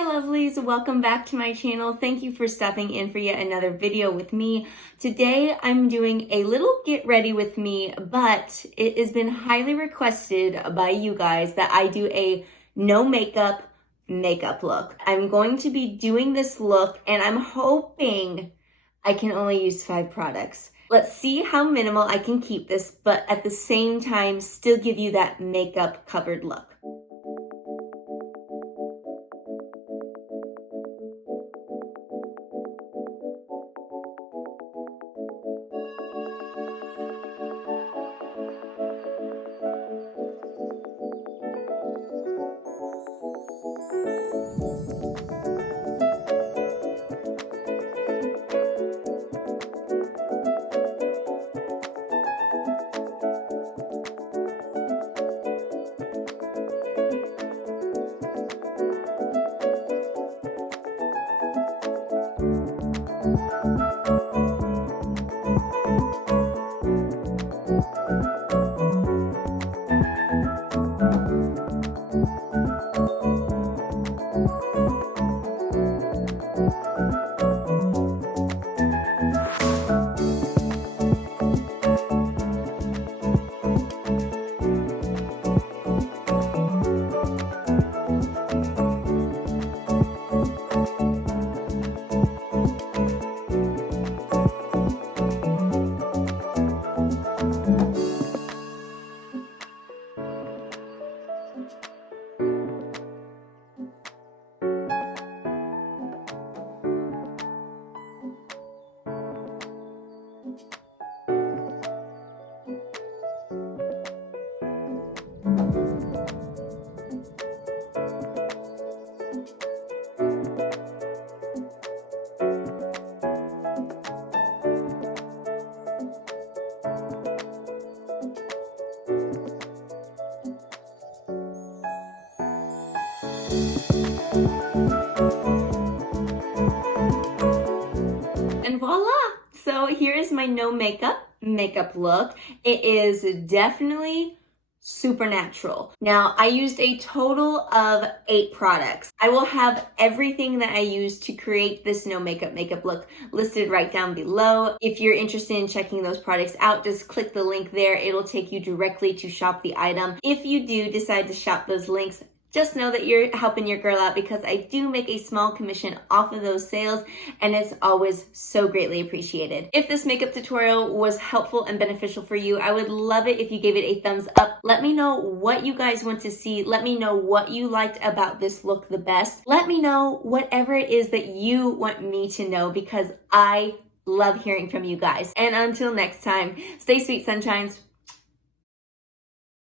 Hey lovelies, welcome back to my channel. Thank you for stopping in for yet another video with me. Today I'm doing a little get ready with me, but it has been highly requested by you guys that I do a no makeup look. I'm going to be doing this look and I'm hoping I can only use 5 products. Let's see how minimal I can keep this, but at the same time still give you that makeup covered look. And voila! So here is my no makeup look. It is definitely super natural. Now, I used a total of 8 products. I will have everything that I used to create this no makeup look listed right down below. If you're interested in checking those products out, just click the link there. It'll take you directly to shop the item. If you do decide to shop those links, just know that you're helping your girl out because I do make a small commission off of those sales and it's always so greatly appreciated. If this makeup tutorial was helpful and beneficial for you, I would love it if you gave it a thumbs up. Let me know what you guys want to see. Let me know what you liked about this look the best. Let me know whatever it is that you want me to know because I love hearing from you guys. And until next time, stay sweet sunshines.